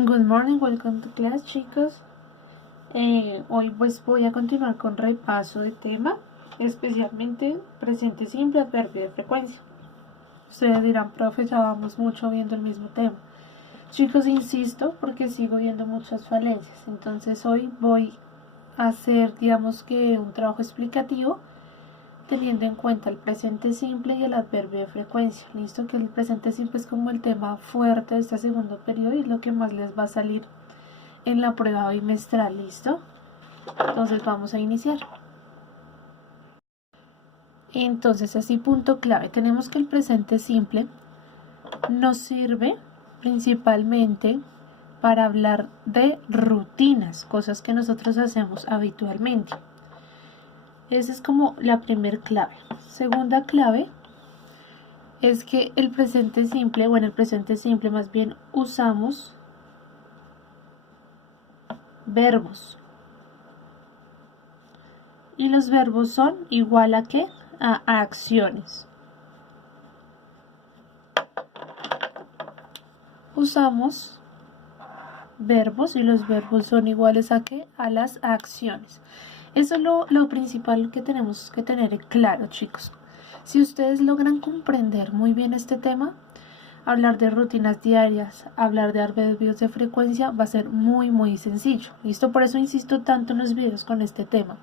Good morning, welcome to class, chicos. Hoy pues voy a continuar con repaso de tema, especialmente presente simple, adverbio de frecuencia. Ustedes dirán, profe, ya vamos mucho viendo el mismo tema. Chicos, insisto porque sigo viendo muchas falencias, entonces hoy voy a hacer, digamos que un trabajo explicativo teniendo en cuenta el presente simple y el adverbio de frecuencia. Listo, que el presente simple es como el tema fuerte de este segundo periodo y es lo que más les va a salir en la prueba bimestral. Listo, entonces vamos a iniciar. Entonces, así punto clave, tenemos que el presente simple nos sirve principalmente para hablar de rutinas, cosas que nosotros hacemos habitualmente. Esa es como la primer clave. Segunda clave es que el presente simple, o en el presente simple más bien usamos verbos. Y los verbos son igual a ¿qué? A acciones. Usamos verbos y los verbos son iguales a ¿qué? A las acciones. Eso es lo principal que tenemos que tener claro, chicos. Si ustedes logran comprender muy bien este tema, hablar de rutinas diarias, hablar de adverbios de frecuencia va a ser muy sencillo. ¿Listo? Por eso insisto tanto en los videos con este tema.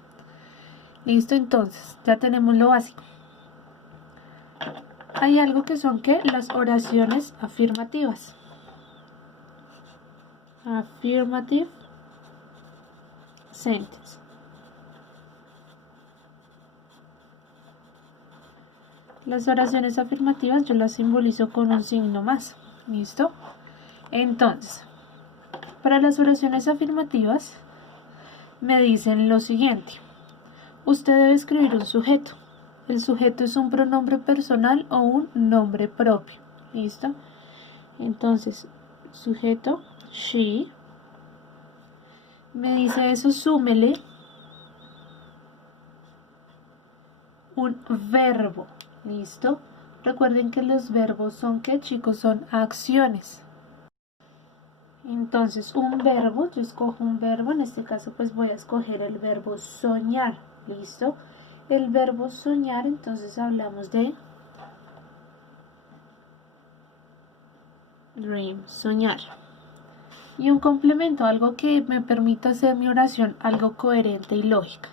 ¿Listo? Entonces, ya tenemos lo básico. Hay algo que son ¿qué? Las oraciones afirmativas. Affirmative sentence. Las oraciones afirmativas yo las simbolizo con un signo más. ¿Listo? Entonces, para las oraciones afirmativas me dicen lo siguiente. Usted debe escribir un sujeto. El sujeto es un pronombre personal o un nombre propio. ¿Listo? Entonces, sujeto, she. Me dice eso, súmele un verbo. ¿Listo? Recuerden que los verbos son ¿qué, chicos? Son acciones. Entonces, un verbo, yo escojo un verbo, en este caso pues voy a escoger el verbo soñar. ¿Listo? El verbo soñar, entonces hablamos de dream, soñar. Y un complemento, algo que me permita hacer mi oración algo coherente y lógica.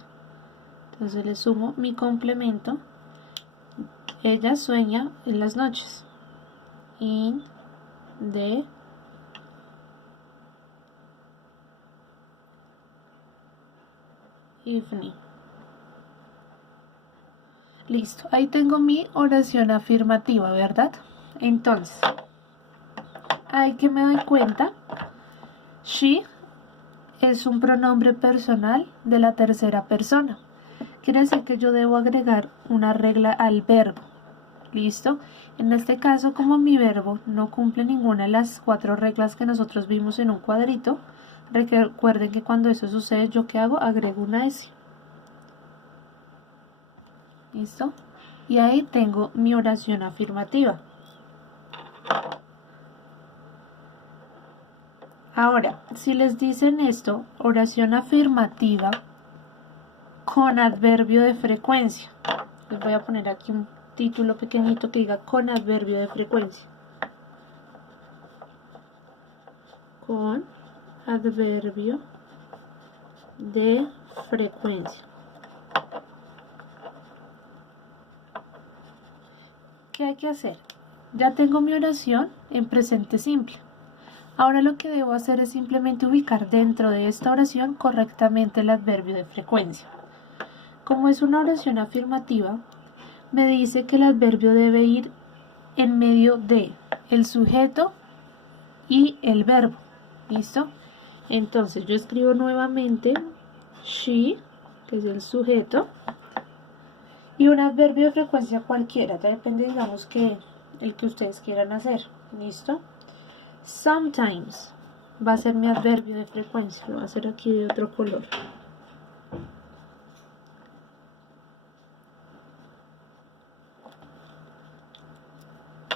Entonces le sumo mi complemento. Ella sueña en las noches. In the evening. Listo, ahí tengo mi oración afirmativa, ¿verdad? Entonces, ahí que me doy cuenta, she es un pronombre personal de la tercera persona. Quiere decir que yo debo agregar una regla al verbo. ¿Listo? En este caso, como mi verbo no cumple ninguna de las 4 reglas que nosotros vimos en un cuadrito, recuerden que cuando eso sucede, ¿yo qué hago? Agrego una S. ¿Listo? Y ahí tengo mi oración afirmativa. Ahora, si les dicen esto, oración afirmativa con adverbio de frecuencia. Les voy a poner aquí un título pequeñito que diga con adverbio de frecuencia. Con adverbio de frecuencia. ¿Qué hay que hacer? Ya tengo mi oración en presente simple. Ahora lo que debo hacer es simplemente ubicar dentro de esta oración correctamente el adverbio de frecuencia. Como es una oración afirmativa, me dice que el adverbio debe ir en medio de el sujeto y el verbo. ¿Listo? Entonces yo escribo nuevamente she, que es el sujeto, y un adverbio de frecuencia cualquiera, ya depende, digamos, que el que ustedes quieran hacer. ¿Listo? Sometimes va a ser mi adverbio de frecuencia, lo voy a hacer aquí de otro color.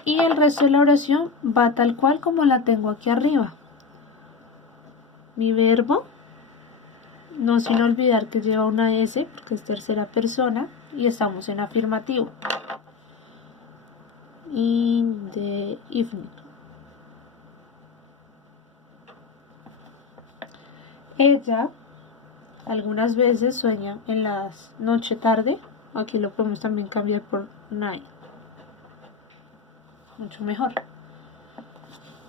Y el resto de la oración va tal cual como la tengo aquí arriba. mi verbo, no sin olvidar que lleva una S porque es tercera persona y estamos en afirmativo. In the evening. Ella algunas veces sueña en las noche tarde. Aquí lo podemos también cambiar por night. Mucho mejor.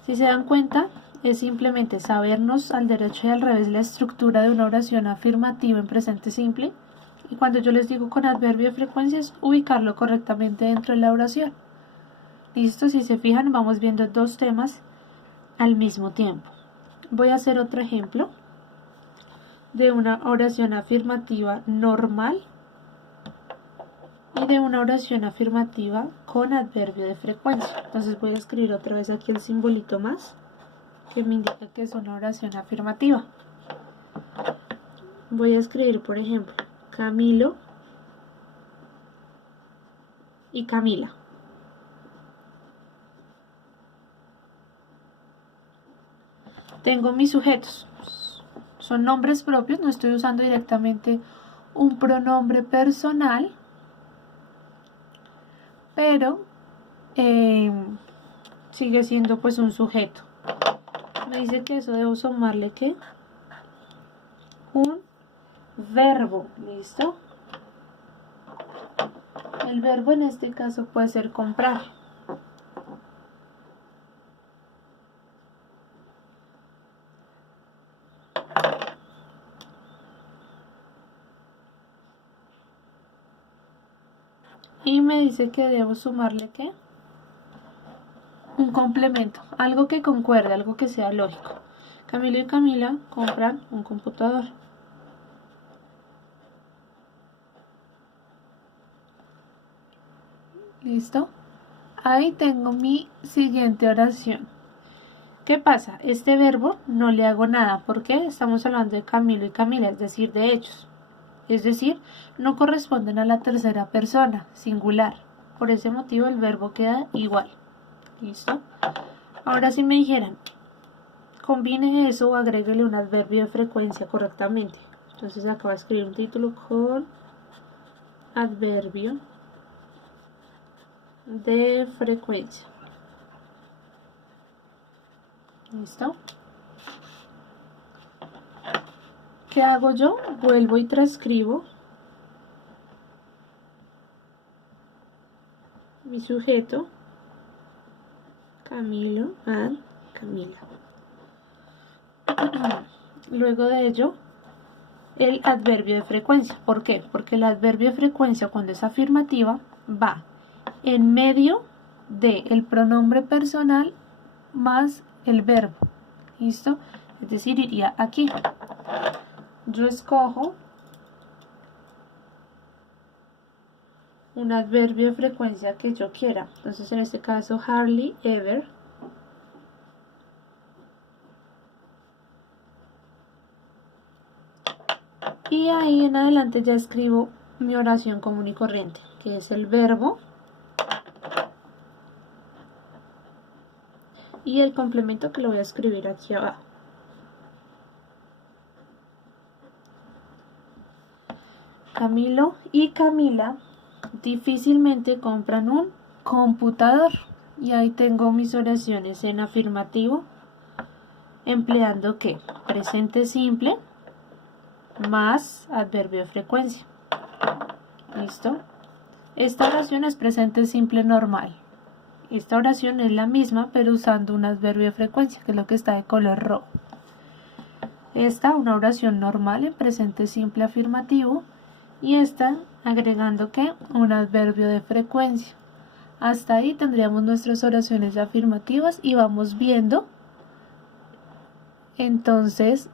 Si se dan cuenta, es simplemente sabernos al derecho y al revés la estructura de una oración afirmativa en presente simple. Y cuando yo les digo con adverbio de frecuencia es ubicarlo correctamente dentro de la oración. Listo, si se fijan vamos viendo dos temas al mismo tiempo. Voy a hacer otro ejemplo de una oración afirmativa normal y de una oración afirmativa con adverbio de frecuencia. Entonces voy a escribir otra vez aquí el simbolito más que me indica que es una oración afirmativa. Voy a escribir, por ejemplo, Camilo y Camila. Tengo mis sujetos. Son nombres propios, no estoy usando directamente un pronombre personal, pero sigue siendo pues un sujeto. Me dice que eso debo sumarle ¿qué? Un verbo, ¿listo? El verbo en este caso puede ser comprar. Y me dice que debo sumarle ¿qué? Un complemento, algo que concuerde, algo que sea lógico. Camilo y Camila compran un computador. ¿Listo? Ahí tengo mi siguiente oración. ¿Qué pasa? Este verbo no le hago nada. ¿Por qué? Estamos hablando de Camilo y Camila, es decir, de ellos. Es decir, no corresponden a la tercera persona, singular. Por ese motivo el verbo queda igual. ¿Listo? Ahora si me dijeran, combine eso o agréguele un adverbio de frecuencia correctamente. Entonces acabo de escribir un título con adverbio de frecuencia. ¿Listo? ¿Qué hago yo? Vuelvo y transcribo mi sujeto, Camilo and Camila. Luego de ello, el adverbio de frecuencia. ¿Por qué? Porque el adverbio de frecuencia cuando es afirmativa va en medio del pronombre personal más el verbo. ¿Listo? Es decir, iría aquí. Yo escojo un adverbio de frecuencia que yo quiera. Entonces, en este caso, hardly ever. Y ahí en adelante ya escribo mi oración común y corriente, que es el verbo y el complemento que lo voy a escribir aquí abajo. Camilo y Camila difícilmente compran un computador. Y ahí tengo mis oraciones en afirmativo, empleando ¿qué? Presente simple más adverbio de frecuencia. ¿Listo? Esta oración es presente simple normal. Esta oración es la misma, pero usando un adverbio de frecuencia, que es lo que está de color rojo. Esta, una oración normal en presente simple afirmativo. Y esta, agregando ¿qué? Un adverbio de frecuencia. Hasta ahí tendríamos nuestras oraciones afirmativas y vamos viendo. Entonces,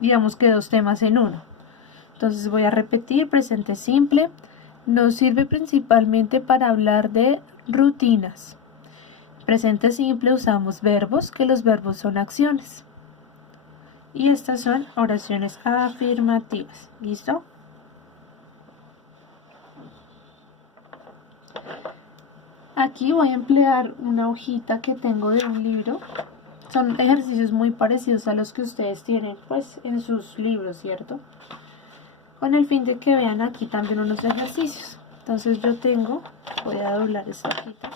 digamos que dos temas en uno. Entonces voy a repetir, presente simple. Nos sirve principalmente para hablar de rutinas. Presente simple usamos verbos, que los verbos son acciones. Y estas son oraciones afirmativas. ¿Listo? Aquí voy a emplear una hojita que tengo de un libro Son ejercicios muy parecidos a los que ustedes tienen pues en sus libros, ¿cierto? Con el fin de que vean aquí también unos ejercicios. Entonces yo tengo, voy a doblar esta hojita.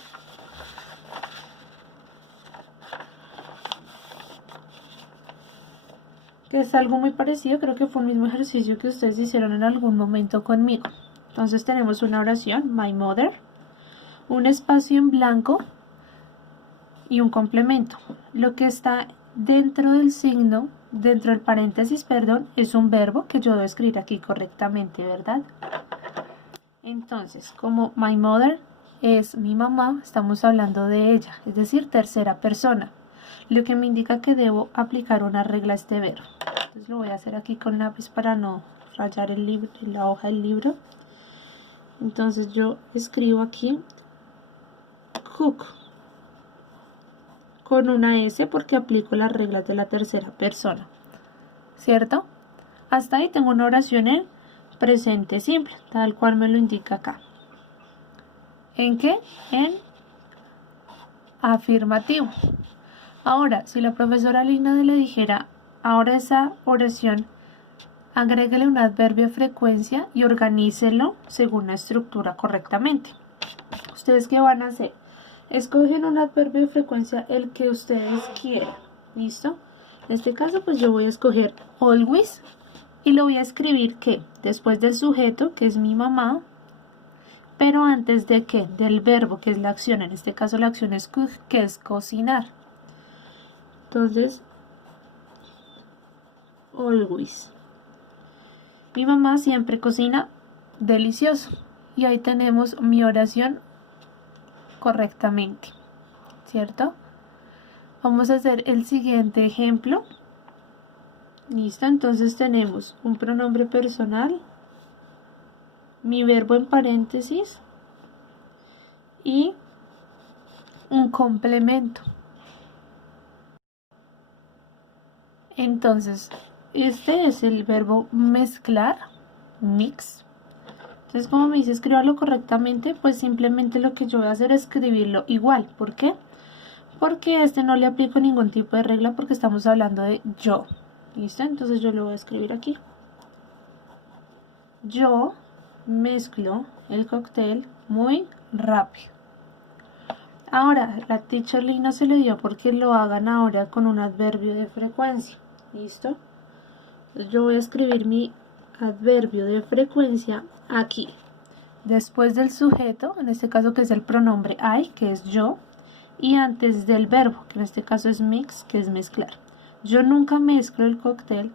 Que es algo muy parecido, creo que fue el mismo ejercicio que ustedes hicieron en algún momento conmigo. Entonces tenemos una oración, my mother, un espacio en blanco y un complemento. Lo que está dentro del signo, dentro del paréntesis, perdón, es un verbo que yo debo escribir aquí correctamente, ¿verdad? Entonces, como my mother es mi mamá, estamos hablando de ella, es decir, tercera persona, lo que me indica que debo aplicar una regla a este verbo. Entonces lo voy a hacer aquí con lápiz para no rayar el libro, la hoja del libro. Entonces yo escribo aquí cook con una S porque aplico las reglas de la tercera persona, ¿cierto? Hasta ahí tengo una oración en presente simple, tal cual me lo indica acá. ¿En qué? En afirmativo. Ahora, si la profesora Lina le dijera, ahora esa oración, agréguele un adverbio de frecuencia y organícelo según la estructura correctamente. ¿Ustedes qué van a hacer? Escogen un adverbio de frecuencia el que ustedes quieran, ¿listo? En este caso, pues yo voy a escoger always y lo voy a escribir que después del sujeto, que es mi mamá, pero antes de qué, del verbo, que es la acción. En este caso la acción es cook, que es cocinar. Entonces, always. Mi mamá siempre cocina delicioso. Y ahí tenemos mi oración correctamente, ¿cierto? Vamos a hacer el siguiente ejemplo. Listo, entonces tenemos un pronombre personal, mi verbo en paréntesis y un complemento. Entonces, este es el verbo mezclar, mix. Entonces, como me dice escribirlo correctamente, pues simplemente lo que yo voy a hacer es escribirlo igual. ¿Por qué? Porque a este no le aplico ningún tipo de regla porque estamos hablando de yo. ¿Listo? Entonces yo lo voy a escribir aquí. Yo mezclo el cóctel muy rápido. Ahora, la teacher Lee no se le dio porque lo hagan ahora con un adverbio de frecuencia. ¿Listo? Entonces yo voy a escribir mi adverbio de frecuencia aquí. Después del sujeto, en este caso que es el pronombre I, que es yo, y antes del verbo, que en este caso es mix, que es mezclar. Yo nunca mezclo el cóctel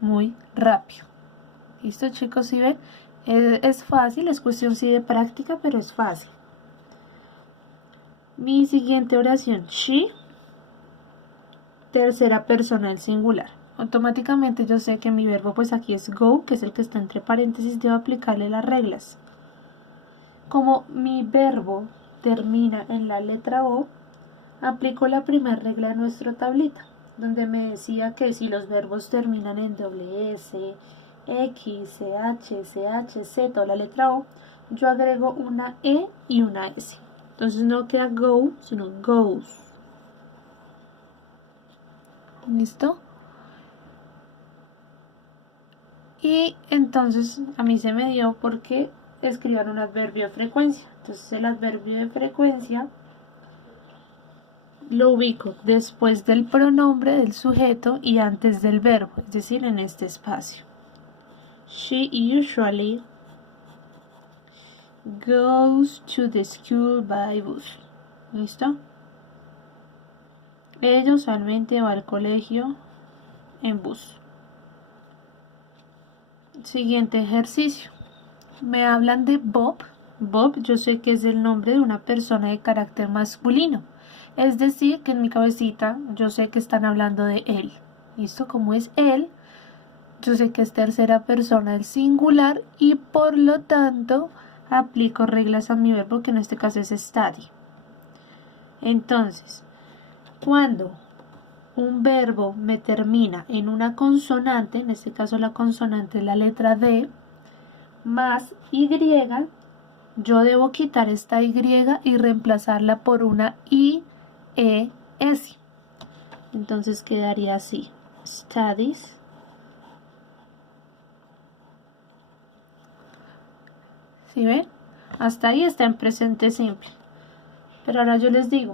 muy rápido. ¿Listo, chicos? ¿Sí ven? Es fácil, es cuestión sí de práctica, pero es fácil. Mi siguiente oración, she, tercera persona del singular. Automáticamente yo sé que mi verbo pues aquí es go, que es el que está entre paréntesis, debo aplicarle las reglas. Como mi verbo termina en la letra O, aplico la primera regla de nuestra tablita, donde me decía que si los verbos terminan en doble S, X, CH, CH, Z o la letra O, yo agrego una E y una S. Entonces no queda go, sino goes. ¿Listo? Y entonces a mí se me dio porque escriban un adverbio de frecuencia. Entonces el adverbio de frecuencia lo ubico después del pronombre del sujeto y antes del verbo, es decir, en este espacio. She usually goes to the school by bus. ¿Listo? Ella usualmente va al colegio en bus. Siguiente ejercicio. Me hablan de Bob. Bob, yo sé que es el nombre de una persona de carácter masculino. Es decir, que en mi cabecita yo sé que están hablando de él. ¿Listo? Como es él, yo sé que es tercera persona del singular y por lo tanto aplico reglas a mi verbo, que en este caso es study. Entonces, cuando un verbo me termina en una consonante, en este caso la consonante es la letra D, más Y, yo debo quitar esta Y y reemplazarla por una IES. Entonces quedaría así. Studies. ¿Sí ven? Hasta ahí está en presente simple. Pero ahora yo les digo,